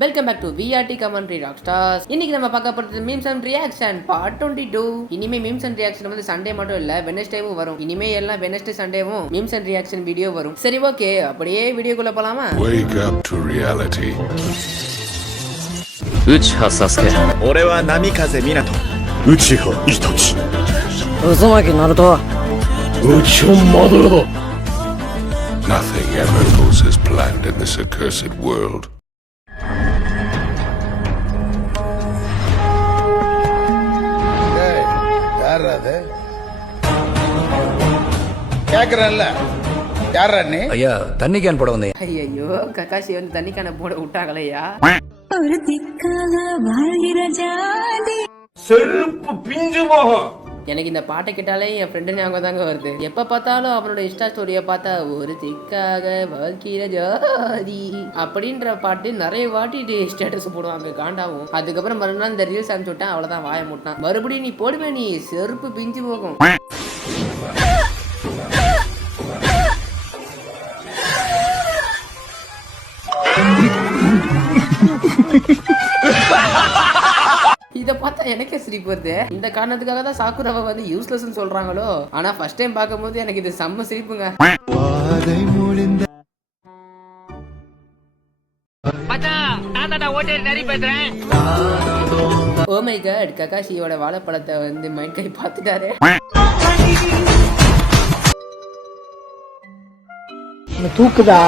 Welcome back to VRT commentary rock stars. இன்னைக்கு நம்ம பார்க்க போறது மீம்ஸ் அண்ட் ரியாக்ஷன் பார்ட் 22. இனிமே மீம்ஸ் அண்ட் ரியாக்ஷன் வந்து சண்டே மட்டும் இல்ல, வெட்னஸ்டேவும் வரும். இனிமே எல்லாம் வெட்னஸ்டே சண்டேவும் மீம்ஸ் அண்ட் ரியாக்ஷன் வீடியோ வரும். சரி, ஓகே, அப்படியே வீடியோக்குள்ள போலாமா? Wake up to reality. Uchiha Sasuke. 俺は波風湊。Uchiha Itachi. Uzumaki Naruto. Uchiha Madara. Nothing ever goes as planned in this accursed world. கேக்குறல்ல யாரா நீ? ஐயா, தண்ணி கேன் போட வந்தேன். ஐயோ, ககாஷி வந்து தண்ணி கான போட விட்டாங்களையா? செருப்பு பிஞ்சு போகும். எனக்கு இந்த பாட்டை கேட்டாலே என் ஃப்ரெண்டு ஞாபகம் தாங்க வருது. எப்ப பார்த்தாலும் அவனோட இன்ஸ்டா ஸ்டோரியை பார்த்தா ஒரு திக்காக வாழ்க்கிற ஜாதி அப்படின்ற பாட்டு நிறைய வாட்டி ஸ்டேட்டஸ் போடுவாங்க, காண்டாவும். அதுக்கப்புறம் மறுநாள் இந்த ரீல்ஸ் அனுப்பிச்சு விட்டேன், அவ்வளவுதான், வாய முட்டான். மறுபடியும் நீ போடுவே, நீ செருப்பு பிஞ்சு போகும். இத பார்த்தா எனக்கே சிரிப்பு வருது. இந்த காரணத்துக்காக தான் சாக்குராவை வந்து யூஸ்லெஸ் சொல்றாங்களோ. ஆனா ஃபர்ஸ்ட் டைம் பார்க்கும்போது எனக்கு இது செம்ம சிரிப்புங்க. ஓ மை காட், ககாஷியோட வாழைப்பழத்தை வந்து மைண்ட் கை பார்த்துட்டாரு. தூக்குதா?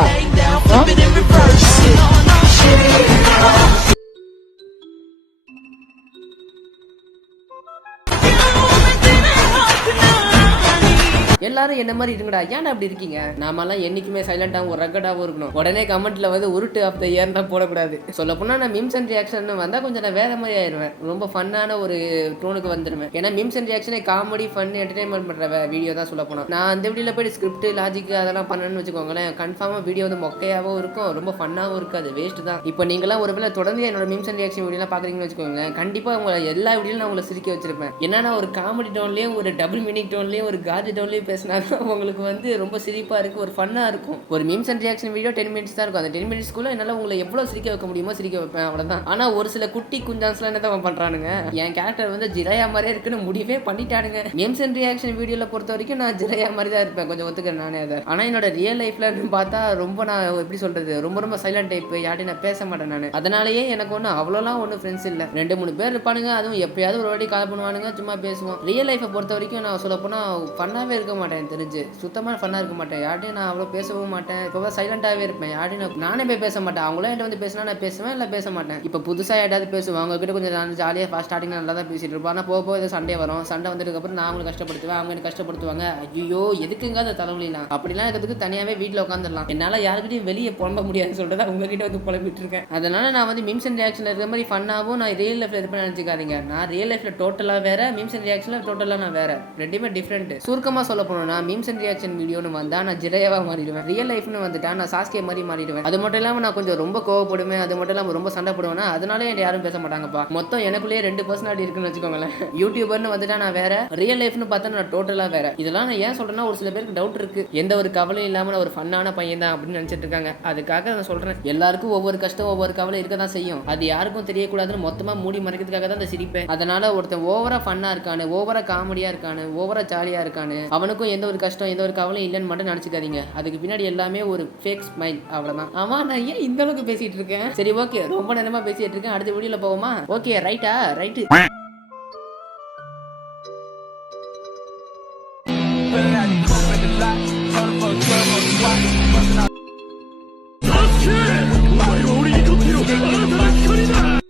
எல்லாரும் என்ன மாதிரி இருங்கடா, ஏன் அப்படி இருக்கீங்க? நாமெல்லாம் என்னைக்குமே சைலண்டாவும் ஒரு ரக்கடாவும் இருக்கணும். உடனே கமெண்ட்ல வந்து உருட்டு ஆஃப் த இயர் தான் போடக்கூடாது. சொல்ல போனா நான் மீம்ஸ் அண்ட் ரியாக்ஷன் வந்தா கொஞ்சம் நான் வேற மாதிரி ஆயிடுவேன். ரொம்ப ஃபன்னான ஒரு டோனுக்கு வந்துடுவேன். ஏன்னா மீம்ஸ் அண்ட் ரியாக்ஷனை காமெடி ஃபன் என்டர்டைன்மெண்ட் பண்ற வீடியோ தான் சொல்ல போனா. நான் அந்த வீடியோல போய் ஸ்கிரிப்ட் லாஜிக் அதெல்லாம் பண்ணணும்னு வச்சுக்கோங்களேன், கன்ஃபார்மா வீடியோ வந்து மொக்கையாவும் இருக்கும், ரொம்ப ஃபன்னாவும் இருக்காது, வேஸ்ட் தான். இப்போ நீங்களாம் ஒருவேளை தொடர்ந்து என்னோட மீம்ஸ் அண்ட் ரியாக்ஷன் வீடியோலாம் பாக்குறீங்கன்னு வச்சுக்கோங்க, கண்டிப்பா உங்களை எல்லா வீடியோலும் நான் உங்களை சிரிக்க வச்சிருப்பேன். ஏன்னா ஒரு காமெடி டோன்லயும் ஒரு டபுள் மீனிங் டோன்லயும் ஒரு காஜி டோன்லயும் பேசினா உங்களுக்கு வந்து ரொம்ப சிரிப்பா இருக்கு, ஒரு ஃபன்னா இருக்கும். ஒரு memes and reaction video 10 minutes தான் இருக்கும். அந்த 10 மினிட்ஸ்க்குள்ள என்னால உங்களை எவ்வளவு சிரிக்க வைக்க முடியுமோ சிரிக்க வைப்பேன், அவ்வளவுதான். ஆனா ஒரு சில குட்டி குஞ்சான்ஸ்லாம் என்ன தான் பண்றானுங்க, என் கேரக்டர் வந்து ஜிரையா மாதிரியே இருக்குன்னு முடிவே பண்ணிட்டானுங்க. மீம்ஸ் அண்ட் ரியாக்ஷன் வீடியோல பொறுத்த வரைக்கும் நான் ஜிரையா மாதிரி தான் இருப்பேன், கொஞ்சம் ஒத்துக்கிறேன் நானே அதை. ஆனா என்னோட ரியல் லைஃப்ல பார்த்தா ரொம்ப நான் எப்படி சொல்றது, ரொம்ப சைலண்ட் டைப், யார்ட்டையும் நான் பேச மாட்டேன் நான். அதனாலேயே எனக்கு ஒன்றும் அவ்வளோலாம் ஒன்றும் ஃப்ரெண்ட்ஸ் இல்லை. 2-3 பேர் இருப்பானுங்க, அதுவும் எப்பயாவது ஒரு வாட்டி கால் பண்ணுவானுங்க, சும்மா பேசுவோம். ரியல் லைஃபை பொறுத்த வரைக்கும் நான் சொல்ல போனா ஃபன்னாவே இருக்க மாட்டேன், தெரிஞ்சு சுத்தமாக ஃபன்னாக இருக்க மாட்டேன். யார்ட்டையும் நான் அவ்வளோ பேசவும் மாட்டேன், இப்போ சைலண்டாகவே இருப்பேன். யார்ட்டையும் நானே போய் பேச மாட்டேன். அவங்களும் என்கிட்ட வந்து பேசினா நான் பேசுவேன், இல்லை பேச மாட்டேன். இப்போ புதுசாக யாராவது பேசுவேன், அவங்ககிட்ட கொஞ்சம் நான் ஜாலியாக ஃபர்ஸ்ட் ஸ்டார்டிங் நல்லா தான் பேசிட்டு இருப்பேன். ஆனால் போக போக சண்டே வரும். சண்டை வந்ததுக்கப்புறம் நான் அவங்களுக்கு கஷ்டப்படுத்துவேன், அவங்க எனக்கு கஷ்டப்படுத்துவாங்க. ஐயோ, எதுக்குங்க அந்த தலைவலிலாம்? அப்படிலாம் இருக்கிறதுக்கு தனியாகவே வீட்டில் உட்காந்துடலாம். என்னால் யாருக்கிட்டையும் வெளியே புலம்ப முடியாதுன்னு சொல்லிட்டு உங்ககிட்ட வந்து புலம்பிட்டு இருக்கேன். அதனால நான் வந்து மீம்ஸ் அண்ட் ரியாக்ஷன் இருக்கிற மாதிரி ஃபன்னாகவும் நான் ரியல் லைஃப்ல இருப்பேன் நினச்சிக்காதீங்க. நான் ரியல் லைஃப்ல டோட்டலாக வேற, மீம்ஸ் அண்ட் ரியாக்ஷன்ல டோட்டலாக நான் வேற, ரெண்டுமே டிஃப்ரெண்ட். சுருக்கமாக சொல்ல போனோம்னா மீம்ஸ் அண்ட் ரியாக்ஷன் வீடியோன்னு வந்தா நான் ஜிரையாவா மாறிடுவேன், ரியல் லைஃப்னு வந்துட்டா நான் சாஸ்கே மாதிரி மாறிடுவேன். அது மட்டும் இல்லாமல் நான் கொஞ்சம் ரொம்ப கோவப்படுவேன், அது மட்டும் இல்லாமல் ரொம்ப சண்டை போடுவேன். அதனால என் யாரும் பேச மாட்டாங்கப்பா. மொத்தம் எனக்குள்ளேயே 2 பர்சனாலிட்டி இருக்குன்னு வச்சுக்கோங்களேன். யூடியூபர்னு வந்துட்டா நான் வேற, ரியல் லைஃப்னு பார்த்தா நான் டோட்டலா வேற. இதெல்லாம் நான் ஏன் சொல்றேன்னா, ஒரு சில பேருக்கு டவுட் இருக்கு, எந்த ஒரு கவலையும் இல்லாம நான் ஒரு ஃபன்னான பையன் தான் அப்படின்னு நினைச்சிட்டு இருக்காங்க. அதுக்காக நான் சொல்றேன், எல்லாருக்கும் ஒவ்வொரு கஷ்டம் ஒவ்வொரு கவலை இருக்க தான் செய்யும். அது யாருக்கும் தெரியக்கூடாதுன்னு மொத்தமா மூடி மறைக்கிறதுக்காக தான் அந்த சிரிப்பேன். அதனால ஒருத்தன் ஓவரா ஃபன்னா இருக்கானு, ஓவரா காமெடியா இருக்கானு, ஓவரா ஜாலியா இருக்கானு, அவனுக்கும் எந்த ஒரு கஷ்டம் எந்த ஒரு கவலையும் இல்லைன்னு மட்டும் நினைச்சுக்காதீங்க. அதுக்கு பின்னாடி எல்லாமே ஒரு ஃபேக் ஸ்மைல், அவ்வளவுதான். ஆமா, நான் ஏன் இந்த அளவுக்கு பேசிட்டு இருக்கேன்? சரி, ஓகே, ரொம்ப நேரமா பேசிட்டு இருக்கேன். அடுத்த வீடியோல போவோமா? ஓகே, ரைட்டா? ரைட்டு.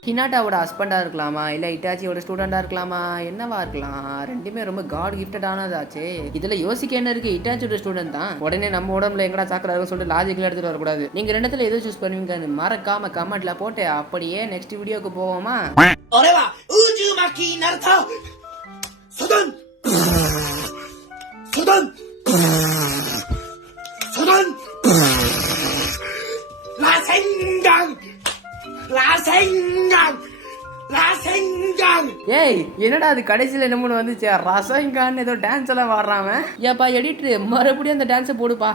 ஹினாட்டாவோட ஹஸ்பண்டா இருக்கலாமா, இல்ல இட்டாச்சியோட ஸ்டூடெண்டா இருக்கலாமா, என்னவா இருக்கலாம்? ரெண்டுமே ரொம்ப காட் கிஃப்டடானதாச்சே. இதுல யோசிக்க என்ன இருக்கு, இட்டாச்சியோட ஸ்டூடெண்ட் தான். உடனே நம்ம உடம்புல எங்கடா சாக்கடா சொல்லிட்டு லாஜிக்கல எடுத்துட்டு வரக்கூடாது. நீங்க ரெண்டுத்துல எது சூஸ் பண்ணுவீங்கன்னு மறக்காம கமெண்ட்ல போட்டு அப்படியே நெக்ஸ்ட் வீடியோக்கு போவோமா? 라생강 ஏய் என்னடா அது கடைசியில் என்னமோ வந்துச்சு ரசங்கான்னு ஏதோ டான்ஸ் எல்லாம் வாடுறான் ஏப்பா எடிட்ரு மறுபடியும் அந்த டான்ஸை போடுப்பா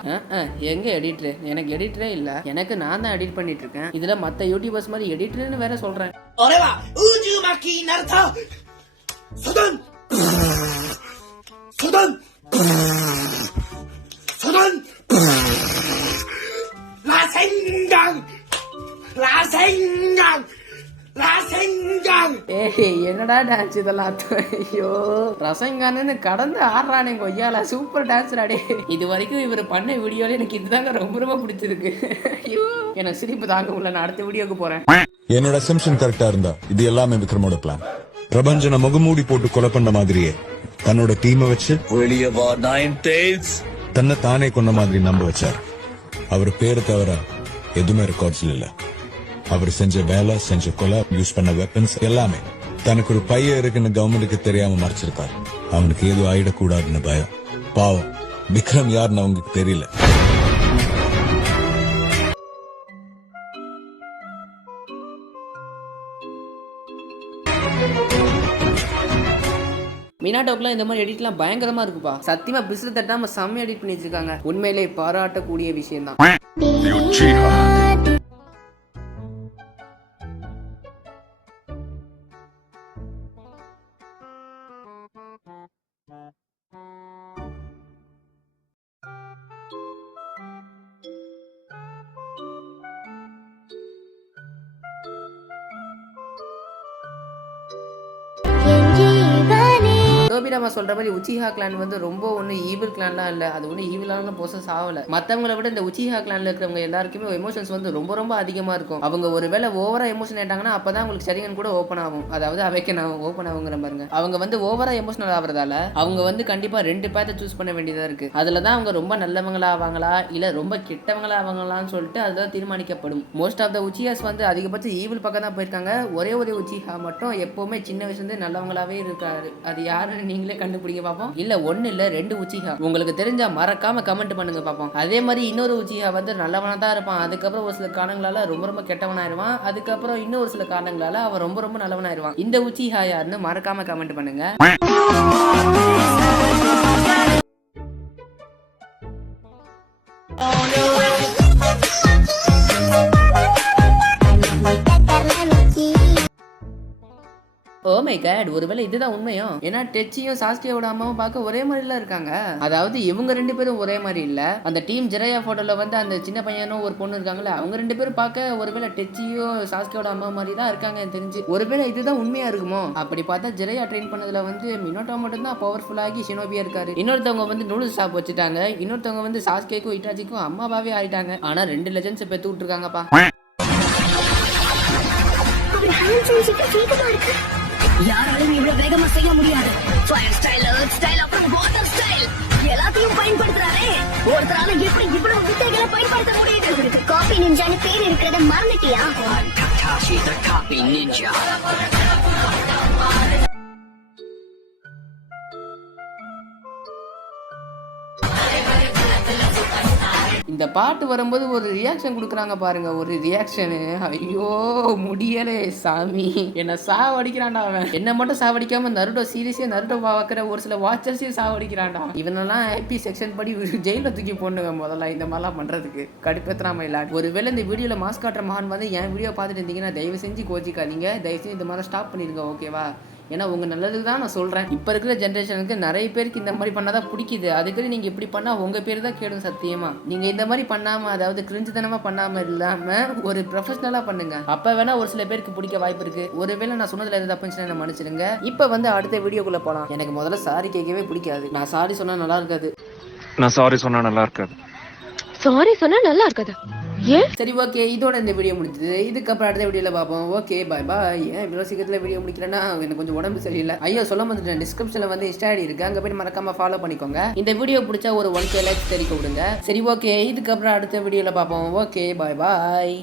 எங்க எடிட்ரு எனக்கு எடிட்டரே இல்ல எனக்கு நான் தான் எடிட் பண்ணிட்டு இருக்கேன் இதுல மத்த யூடியூபர்ஸ் மாதிரி எடிட்டர்னு வேற சொல்றேன் என்னடா டான்ஸ் இதெல்லாம் ஐயோ ரசங்கானு கடந்து ஆடுறானே கொய்யால சூப்பர் டான்ஸ் ஆடே இது வரைக்கும் இவர் பண்ண வீடியோல எனக்கு இதுதாங்க ரொம்ப ரொம்ப பிடிச்சிருக்கு ஐயோ எனக்கு சிரிப்பு தாங்க முடியல நான் அடுத்த வீடியோக்கு போறேன் என்னோட அசம்ஷன் கரெக்டா இருந்தா இது எல்லாமே விக்ரமோட பிளான் பிரபஞ்சனை முகமூடி போட்டு கொலை பண்ண மாதிரியே தன்னோட டீமை வச்சு தன்னை தானே கொண்ட மாதிரி நம்ப வச்சார் அவர் பேரு தவிர எதுவுமே ரெக்கார்ட்ஸ்ல இல்ல அவர் செஞ்ச வேலை செஞ்ச கொலை யூஸ் பண்ண வெப்பன்ஸ் எல்லாமே தனக்கு ஒரு பையன் இருக்குன்னு கவர்மெண்ட்டுக்கு தெரியாம மறைச்சிருக்காரு அவனுக்கு ஏதோ ஆயிடக்கூடாதுன்னு பயம் பாவம் விக்ரம் யாருன்னு அவங்களுக்கு தெரியல மினாட்டோக்குலாம் இந்த மாதிரி எடிட்லாம் பயங்கரமா இருக்குப்பா சத்தியமா பிசில் தட்டாம செம்ம எடிட் பண்ணி வச்சிருக்காங்க உண்மையிலே பாராட்டக்கூடிய விஷயம் தான் Uchiha. டோபிராமா சொல்ற மாதிரி உச்சிஹா கிளான் வந்து ரொம்ப ஒன்றும் ஈவில் கிளான்லாம் இல்லை அது ஒன்றும் ஈவிலான ப்ரோசஸ் ஆகலை மற்றவங்களை விட இந்த உச்சிஹா கிளான்ல இருக்கிறவங்க எல்லாருக்குமே எமோஷன்ஸ் வந்து ரொம்ப ரொம்ப அதிகமாக இருக்கும் அவங்க ஒரு வேளை ஓவரா எமோஷன் ஆயிட்டாங்கன்னா அப்பதான் உங்களுக்கு சரிங்கன்னு கூட ஓப்பன் ஆகும் அதாவது அவைக்கன் ஆகும் ஓப்பன் ஆகுங்கிற பாருங்க அவங்க வந்து ஓவரா எமோஷனல் ஆகிறதால அவங்க வந்து கண்டிப்பா 2 பேத்தை சூஸ் பண்ண வேண்டியதா இருக்கு அதுல தான் அவங்க ரொம்ப நல்லவங்களா ஆவாங்களா இல்ல ரொம்ப கெட்டவங்களா ஆவாங்களான்னு சொல்லிட்டு அதுதான் தீர்மானிக்கப்படும் மோஸ்ட் ஆஃப் த உச்சிஹாஸ் வந்து அதிகபட்சம் ஈவில் பக்கம் தான் போயிருக்காங்க ஒரே ஒரு உச்சிஹா மட்டும் எப்பவுமே சின்ன வயசுல நல்லவங்களாவே இருக்காரு அது யாருன்னு நீங்களே கண்டுபிடிங்க பாப்போம் இல்ல 1 இல்ல 2 உச்சிஹா உங்களுக்கு தெரிஞ்சா மறக்காம கமெண்ட் பண்ணுங்க பாப்போம் அதே மாதிரி இன்னொரு உச்சிஹா வந்து நல்லவனா தான் இருப்பான் அதுக்கப்புறம் ஒரு சில காரணங்களால ரொம்ப ரொம்ப கெட்டவனாயிருவான் அதுக்கப்புறம் இன்னொரு சில காரணங்களால அவன் ரொம்ப ரொம்ப நல்லவனாயிருவான் இந்த உச்சிஹா யாருன்னு மறக்காம கமெண்ட் பண்ணுங்க ஓ மை காட் ஒருவேளை இதுதான் உண்மையோ ஏன்னா டெச்சியும் சாஸ்கியோட அம்மாவும் பார்க்க ஒரே மாதிரிலாம் இருக்காங்க அதாவது இவங்க 2 பேரும் ஒரே மாதிரி இல்ல அந்த டீம் ஜெரையா போட்டோல வந்து அந்த சின்ன பையனும் ஒரு பொண்ணு இருக்காங்கல்ல அவங்க 2 பேரும் பார்க்க ஒருவேளை டெச்சியும் சாஸ்கியோட அம்மா மாதிரி தான் இருக்காங்க எனக்கு தெரிஞ்சு ஒருவேளை இதுதான் உண்மையா இருக்குமோ அப்படி பார்த்தா ஜெரையா ட்ரெயின் பண்ணதுல வந்து மினோட்டோ மட்டும் தான் பவர்ஃபுல் ஆகி ஷினோபியா இருக்காரு இன்னொருத்தவங்க வந்து நூடுல்ஸ் ஷாப் வச்சுட்டாங்க இன்னொருத்தவங்க வந்து சாஸ்கேக்கும் இட்டாச்சிக்கும் அம்மாவாவே ஆயிட்டாங்க ஆனா 2 லெஜெண்ட்ஸ் பெத்து விட்டுருக்காங்கப்பா யாராலும் இவ்வளவு வேகமா செய்ய முடியாது ஃபயர் ஸ்டைல் எர்த் ஸ்டைல் அப்புறம் வாட்டர் ஸ்டைல் எல்லாத்தையும் பயன்படுத்துறாரே ஒருத்தரால எப்படி இவ்வளவு வித்தைகளை பயன்படுத்த முடியுது காபி நிஞ்சான்னு பேர் இருக்கிறத மறந்துட்டியா Kakashi the Copy Ninja இந்த பாட்டு வரும்போது ஒரு ரியாக்ஷன் கொடுக்குறாங்க பாருங்க ஒரு ரியாக்ஷனு ஐயோ முடியலே சாமி என்ன சாவடிக்கிறான்டா அவன் என்ன மட்டும் சாவடிக்காம நருட்டோ சீரியஸே நருட்டோ பார்க்குற ஒரு சில வாட்சர்ஸையும் சாவடிக்கிறான்டா இவனெல்லாம் ஐபி செக்ஷன் படி ஜெயில தூக்கி போடுவேன் முதல்ல இந்த மாதிரிலாம் பண்றதுக்கு கடுப்பேத்துறாம இல்ல ஒருவேளை இந்த வீடியோல மாஸ்க் காட்டுற மகான் வந்து என் வீடியோ பார்த்துட்டு இருந்தீங்கன்னா தயவு செஞ்சு கோச்சிக்காதீங்க தயவு செஞ்சு இந்த மாதிரி ஸ்டாப் பண்ணிருங்க ஓகேவா ஏன்னா உங்க நல்லதுக்கு தான் நான் சொல்றேன் இப்ப இருக்கிற ஜென்ரேஷனுக்கு நிறைய பேருக்கு இந்த மாதிரி பண்ணாதான் பிடிக்குது அதுக்கு நீங்க இப்படி பண்ணா உங்க பேர் தான் கேடும் சத்தியமா நீங்க இந்த மாதிரி பண்ணாம அதாவது கிரிஞ்சுத்தனமா பண்ணாம இல்லாம ஒரு ப்ரொஃபஷனலா பண்ணுங்க அப்ப வேணா ஒரு சில பேருக்கு பிடிக்க வாய்ப்பு இருக்கு ஒருவேளை நான் சொன்னதுல எதாவது தப்புச்சுன்னா என்ன மன்னிச்சிடுங்க இப்ப வந்து அடுத்த வீடியோக்குள்ள போலாம் எனக்கு முதல்ல சாரி கேட்கவே பிடிக்காது நான் சாரி சொன்னா நல்லா இருக்காது நான் சாரி சொன்னா நல்லா இருக்காது ஏன் சரி ஓகே இதோட இந்த வீடியோ முடிஞ்சது இதுக்கப்புறம் அடுத்த வீடியோவில் பார்ப்போம் ஓகே பாய் பாய் ஏன் இவ்வளோ சீக்கிரத்தில் வீடியோ முடிக்கிறேன்னா எனக்கு கொஞ்சம் உடம்பு சரியில்லை ஐயோ சொல்ல வந்துட்டேன் டிஸ்கிரிப்ஷனில் வந்து இன்ஸ்டா ஐடி இருக்கு அங்கே போய் மறக்காம ஃபாலோ பண்ணிக்கோங்க இந்த வீடியோ பிடிச்சா ஒரு 1K லைக்ஸ் தெரிவிக்க விடுங்க சரி ஓகே இதுக்கப்புறம் அடுத்த வீடியோவில் பார்ப்போம் ஓகே பாய் பாய்